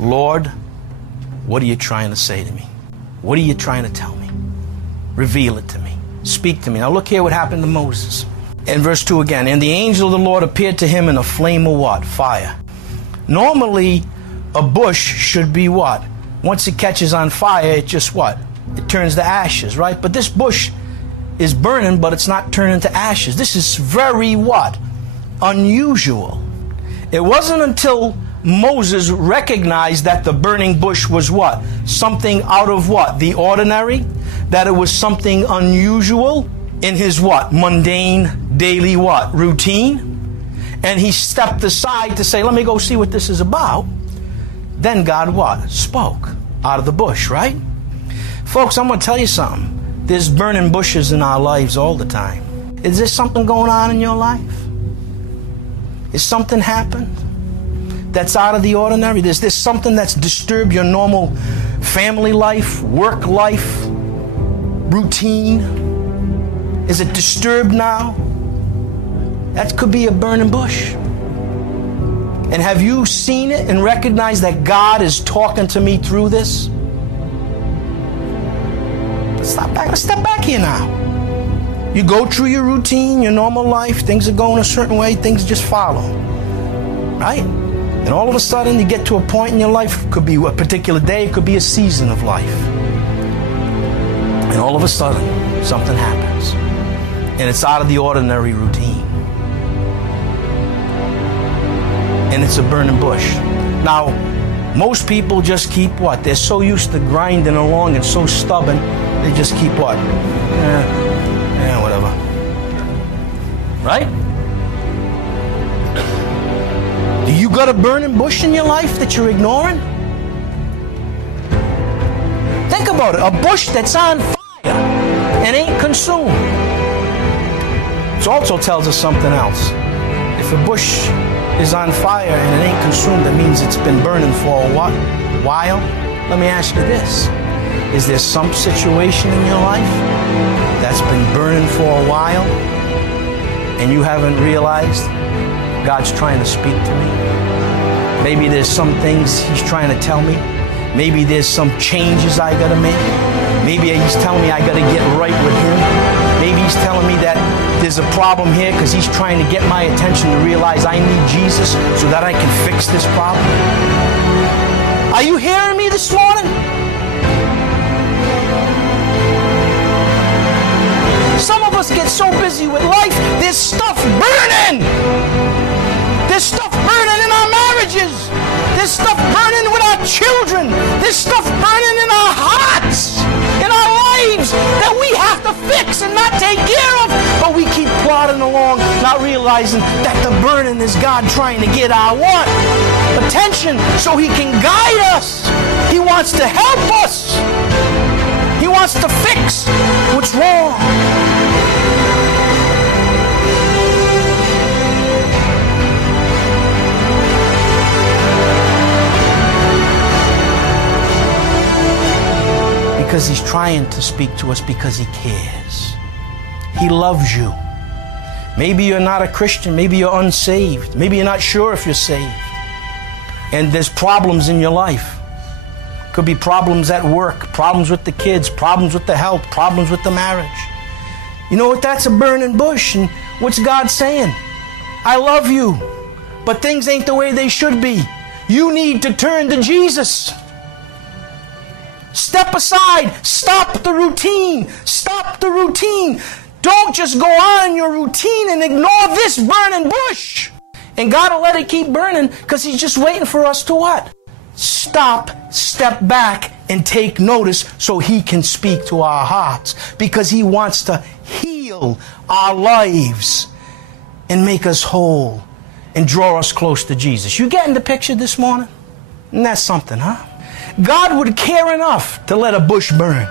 Lord, what are you trying to say to me? What are you trying to tell me? Reveal it to me. Speak to me. Now look here what happened to Moses. In verse 2 again. And the angel of the Lord appeared to him in a flame of what? Fire. Normally, a bush should be what? Once it catches on fire, it just what? It turns to ashes, right? But this bush is burning, but it's not turning to ashes. This is very what? Unusual. It wasn't until Moses recognized that the burning bush was what? Something out of what? The ordinary? That it was something unusual in his what? Mundane, daily what? Routine? And he stepped aside to say, let me go see what this is about. Then God what? Spoke out of the bush, right? Folks, I'm going to tell you something. There's burning bushes in our lives all the time. Is there something going on in your life? Is something happened that's out of the ordinary? Is there something that's disturbed your normal family life, work life, routine? Is it disturbed now? That could be a burning bush. And have you seen it and recognized that God is talking to me through this? Let's step back here now. You go through your routine, your normal life, things are going a certain way, things just follow. Right? And all of a sudden you get to a point in your life, it could be a particular day, it could be a season of life. And all of a sudden, something happens. And it's out of the ordinary routine. And it's a burning bush. Now, most people just keep what? They're so used to grinding along and so stubborn, they just keep what? Whatever. Right? Do you got a burning bush in your life that you're ignoring? Think about it. A bush that's on fire and ain't consumed. It also tells us something else. If a bush is on fire and it ain't consumed, that means it's been burning for a while. Let me ask you this. Is there some situation in your life that's been burning for a while and you haven't realized God's trying to speak to me? Maybe there's some things He's trying to tell me. Maybe there's some changes I got to make. Maybe He's telling me I got to get right with Him. Maybe He's telling me that there's a problem here because He's trying to get my attention to realize I need Jesus so that I can fix this problem. Are you hearing me this morning? Some of us get so busy with life, there's stuff burning. There's stuff burning in our marriages. There's stuff burning with our children. There's stuff burning in our hearts, in our lives that we have to fix and not take care of. But we keep plodding along, not realizing that the burning is God trying to get our what? Attention so He can guide us. He wants to help us. He wants to fix what's wrong. Because He's trying to speak to us because He cares. He loves you. Maybe you're not a Christian. Maybe you're unsaved. Maybe you're not sure if you're saved. And there's problems in your life. Could be problems at work, problems with the kids, problems with the health, problems with the marriage. You know what? That's a burning bush. And what's God saying? I love you, but things ain't the way they should be. You need to turn to Jesus. Step aside. Stop the routine. Stop the routine. Don't just go on your routine and ignore this burning bush. And God will let it keep burning because He's just waiting for us to what? Stop, step back, and take notice so He can speak to our hearts. Because He wants to heal our lives and make us whole and draw us close to Jesus. You getting the picture this morning? And that's something, huh? God would care enough to let a bush burn.